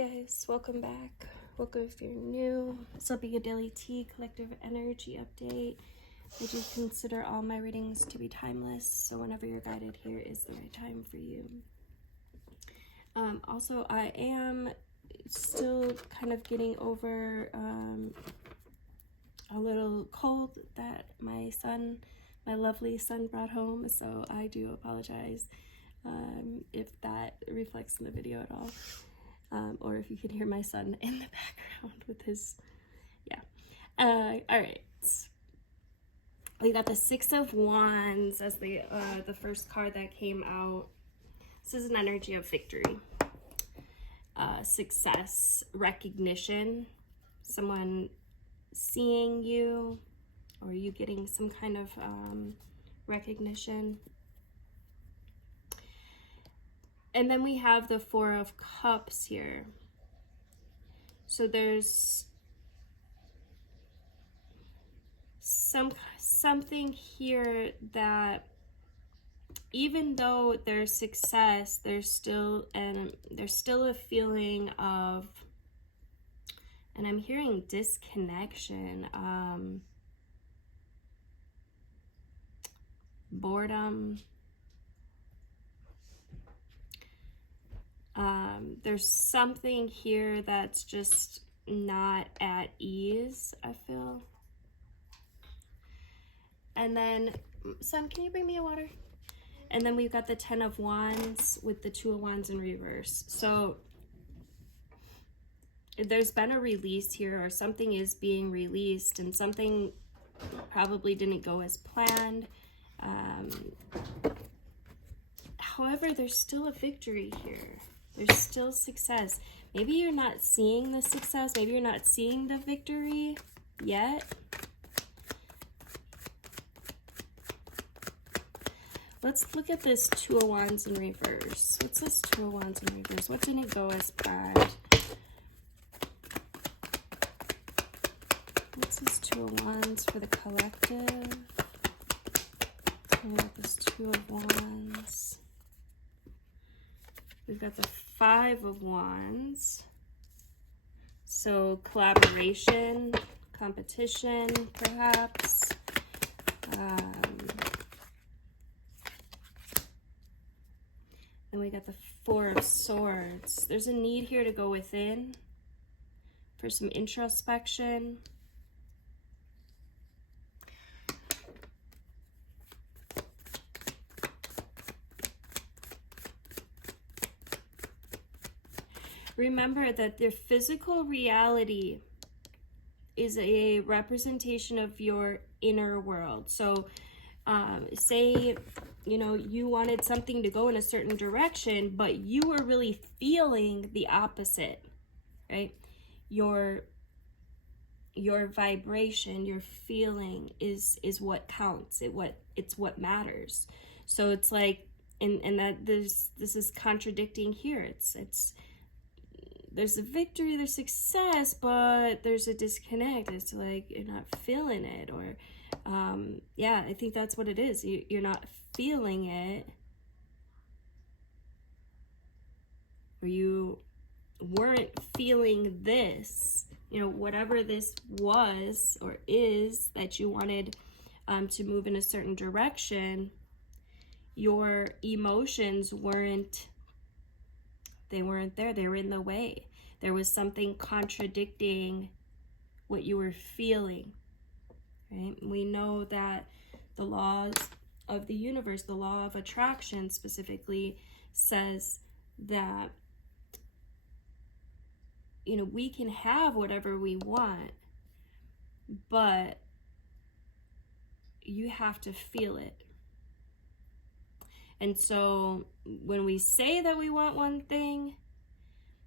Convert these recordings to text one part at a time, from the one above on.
guys, welcome back. Welcome if you're new. This will be a daily tea collective energy update. I do consider all my readings to be timeless, so whenever you're guided, here is the right time for you. Also, I am still kind of getting over a little cold that my lovely son brought home, so I do apologize if that reflects in the video at all. Or if you can hear my son in the background with his, all right. We got the Six of Wands as the first card that came out. This is an energy of victory, success, recognition, someone seeing you, or you getting some kind of recognition. And then we have the Four of Cups here. So there's something here that even though there's success, there's still a feeling of, and I'm hearing disconnection, boredom. There's something here that's just not at ease, I feel. And then, son, can you bring me a water? And then we've got the Ten of Wands with the Two of Wands in reverse. So there's been a release here, or something is being released, and something probably didn't go as planned. However, there's still a victory here. There's still success. Maybe you're not seeing the success. Maybe you're not seeing the victory yet. Let's look at this Two of Wands in reverse. What's this Two of Wands in reverse? What didn't go as planned? What's this Two of Wands for the collective? We got this Two of Wands. We've got the Five of Wands. So collaboration, competition, perhaps. Then we got the Four of Swords. There's a need here to go within for some introspection. Remember that the physical reality is a representation of your inner world. So say, you know, you wanted something to go in a certain direction, but you were really feeling the opposite, right? Your vibration, your feeling is what counts. It's what matters. So it's like, and that this is contradicting here. It's there's a victory, there's success, but there's a disconnect. It's like you're not feeling it, or yeah, I think that's what it is. You're not feeling it, or you weren't feeling this, you know, whatever this was or is that you wanted to move in a certain direction. Your emotions weren't there. They were in the way. There was something contradicting what you were feeling, right? We know that the laws of the universe, the law of attraction specifically, says that, you know, we can have whatever we want, but you have to feel it. And so when we say that we want one thing,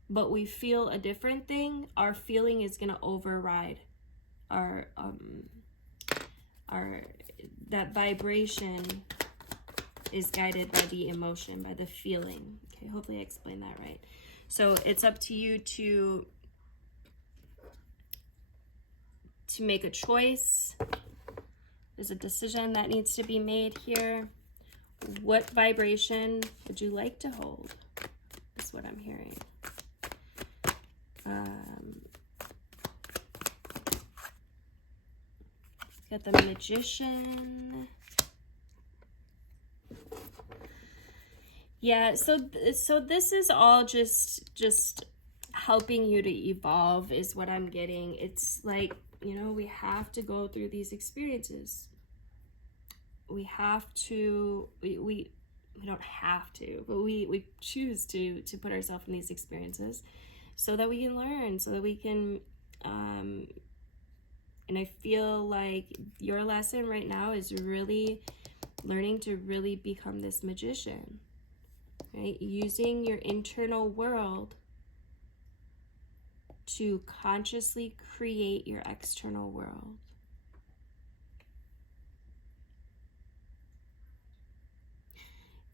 but we feel a different thing, our feeling is going to override our that vibration is guided by the emotion, by the feeling. Okay, hopefully I explained that right. So it's up to you to make a choice. There's a decision that needs to be made here. What vibration would you like to hold? That's what I'm hearing. Got the Magician. Yeah, so this is all just helping you to evolve is what I'm getting. It's like, you know, we have to go through these experiences. We have to, we don't have to, but we choose to put ourselves in these experiences so that we can learn, so that we can, and I feel like your lesson right now is really learning to really become this magician, right? Using your internal world to consciously create your external world.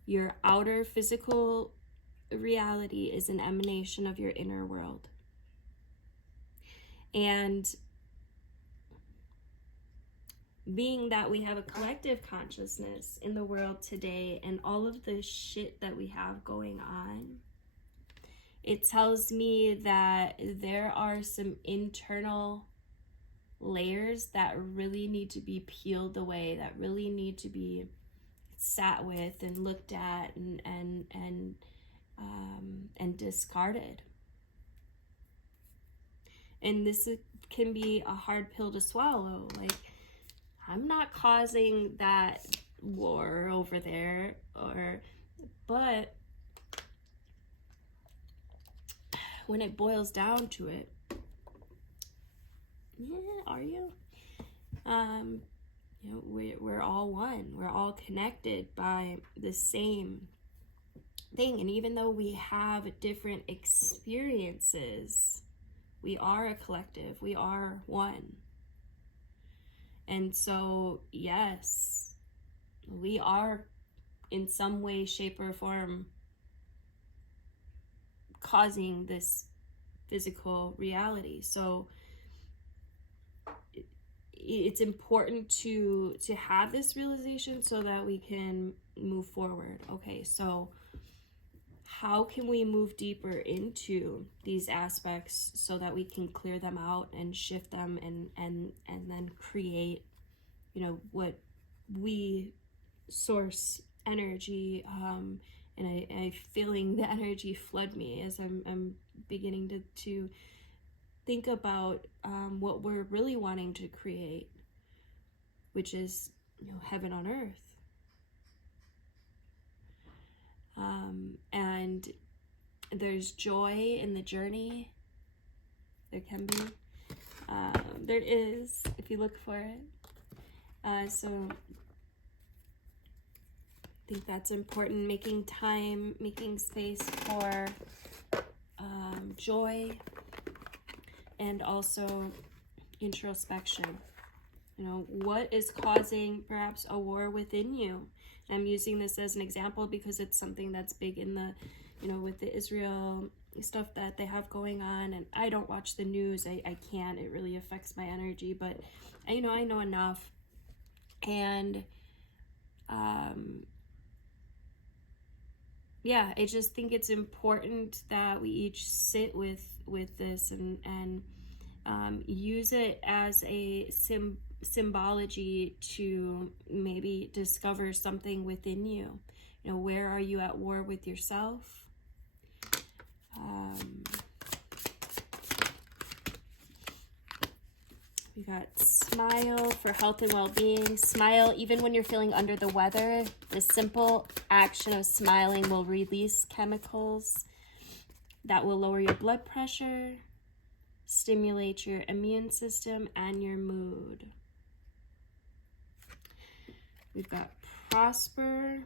Your outer physical reality is an emanation of your inner world. And being that we have a collective consciousness in the world today and all of the shit that we have going on, it tells me that there are some internal layers that really need to be peeled away, that really need to be sat with and looked at and discarded. And this can be a hard pill to swallow. Like, I'm not causing that war over there, but when it boils down to it, yeah, are you? You know, we're all one. We're all connected by the same thing. And even though we have different experiences, we are a collective. We are one. And so, yes, we are in some way, shape, or form causing this physical reality. So it's important to have this realization so that we can move forward. Okay, so how can we move deeper into these aspects so that we can clear them out and shift them and then create, you know, what we source energy, and I feeling the energy flood me as I'm beginning to think about what we're really wanting to create, which is, you know, heaven on earth. And there's joy in the journey. There can be. There is, if you look for it. So I think that's important, making time, making space for joy and also introspection. You know, what is causing perhaps a war within you? I'm using this as an example because it's something that's big in the, you know, with the Israel stuff that they have going on. And I don't watch the news. I can't. It really affects my energy. But, you know, I know enough. And, yeah, I just think it's important that we each sit with this and use it as a symbology to maybe discover something within you. You know, where are you at war with yourself? We got smile for health and well-being. Smile even when you're feeling under the weather. The simple action of smiling will release chemicals that will lower your blood pressure, stimulate your immune system and your mood. We've got prosper.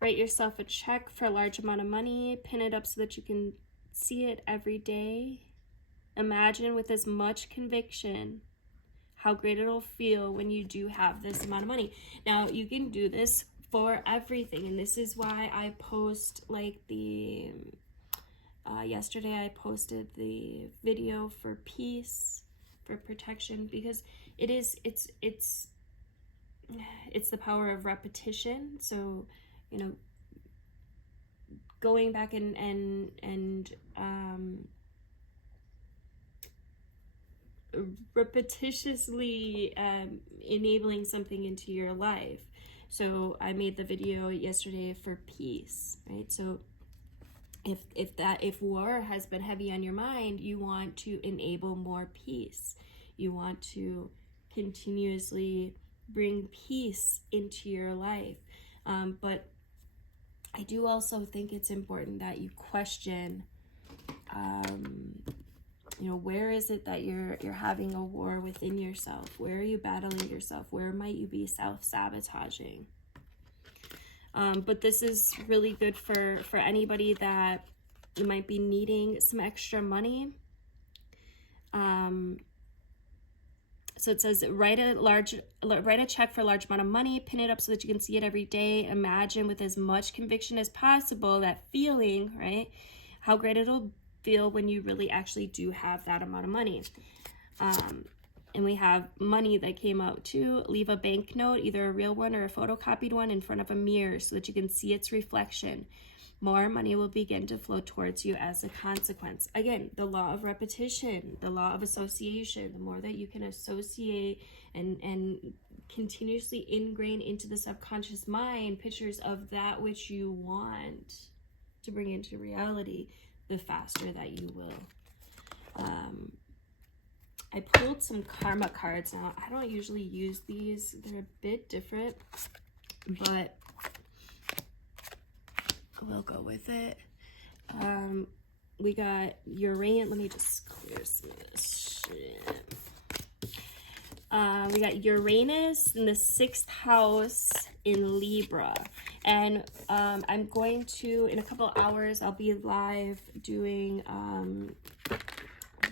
Write yourself a check for a large amount of money. Pin it up so that you can see it every day. Imagine with as much conviction how great it'll feel when you do have this amount of money. Now, you can do this for everything, and this is why I post like the yesterday I posted the video for peace, for protection, because it's the power of repetition. So, you know, going back and repetitiously enabling something into your life. So I made the video yesterday for peace, right? So if war has been heavy on your mind, you want to enable more peace. You want to continuously bring peace into your life. But I do also think it's important that you question, where is it that you're having a war within yourself? Where are you battling yourself? Where might you be self-sabotaging? But this is really good for anybody that you might be needing some extra money. So it says, write a check for a large amount of money, pin it up so that you can see it every day. Imagine with as much conviction as possible that feeling, right? How great it'll feel when you really actually do have that amount of money. And we have money that came out too. Leave a banknote, either a real one or a photocopied one, in front of a mirror so that you can see its reflection. More money will begin to flow towards you as a consequence. Again, the law of repetition, the law of association. The more that you can associate and continuously ingrain into the subconscious mind pictures of that which you want to bring into reality, the faster that you will. I pulled some karma cards. Now, I don't usually use these. They're a bit different, but we'll go with it. We got Uranus. Let me just clear some of this shit. We got Uranus in the 6th house in Libra. And I'm going to, in a couple hours, I'll be live doing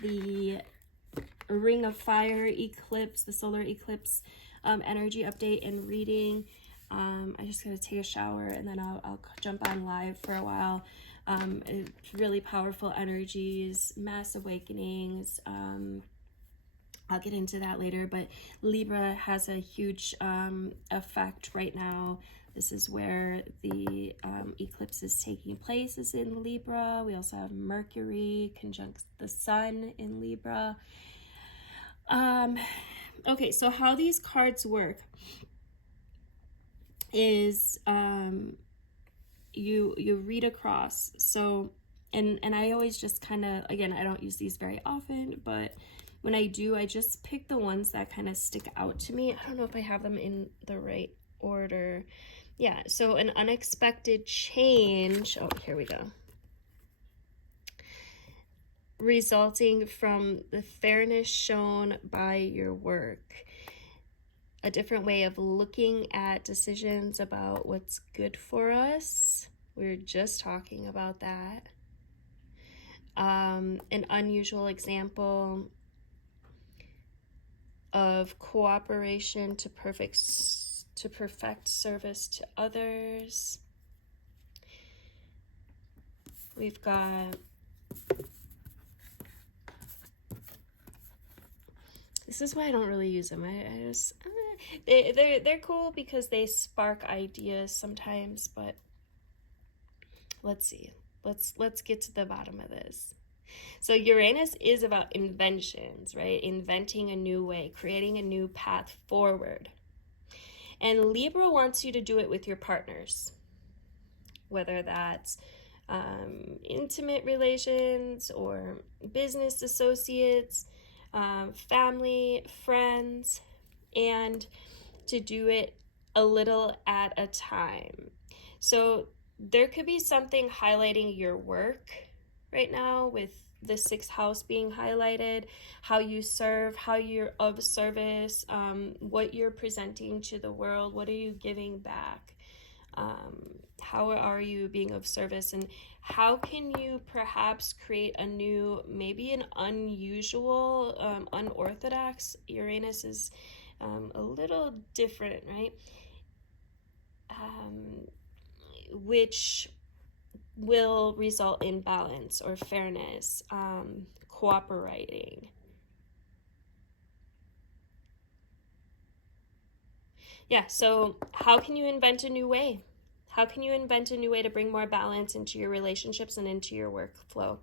the Ring of Fire eclipse, the solar eclipse energy update and reading. I just gotta take a shower and then I'll jump on live for a while. It's really powerful energies, mass awakenings. I'll get into that later, but Libra has a huge effect right now. This is where the eclipse is taking place, is in Libra. We also have Mercury conjunct the Sun in Libra. Okay, so how these cards work is you read across. So and I always just kind of, again, I don't use these very often, but when I do, I just pick the ones that kind of stick out to me. I don't know if I have them in the right order. Yeah, so an unexpected change. Oh, here we go. Resulting from the fairness shown by your work. A different way of looking at decisions about what's good for us. We were just talking about that. An unusual example of cooperation to perfect service to others. We've got this is why I don't really use them. I just they're cool because they spark ideas sometimes, but let's see. Let's get to the bottom of this. So Uranus is about inventions, right? Inventing a new way, creating a new path forward. And Libra wants you to do it with your partners, whether that's intimate relations or business associates, family, friends, and to do it a little at a time. So there could be something highlighting your work right now, with the 6th house being highlighted, how you serve, how you're of service, what you're presenting to the world, what are you giving back, how are you being of service, and how can you perhaps create a new, maybe an unusual, unorthodox. Uranus is a little different, right? Which will result in balance or fairness, cooperating. Yeah, so how can you invent a new way? How can you invent a new way to bring more balance into your relationships and into your workflow?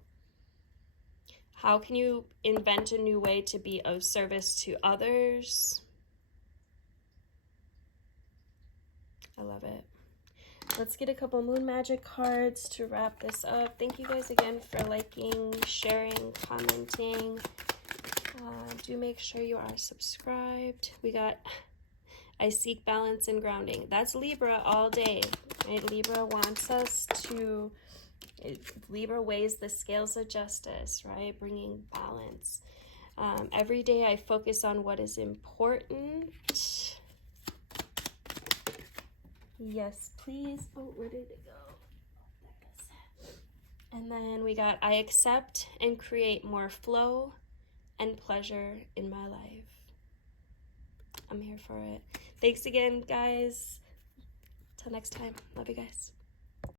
How can you invent a new way to be of service to others? I love it. Let's get a couple moon magic cards to wrap this up. Thank you guys again for liking, sharing, commenting. Do make sure you are subscribed. We got, I seek balance and grounding. That's Libra all day, right? Libra wants us to, Libra weighs the scales of justice, right? Bringing balance. Every day I focus on what is important. Yes, please. Oh, where did it go? Oh, there it is. And then we got, I accept and create more flow and pleasure in my life. I'm here for it. Thanks again, guys. Till next time. Love you guys.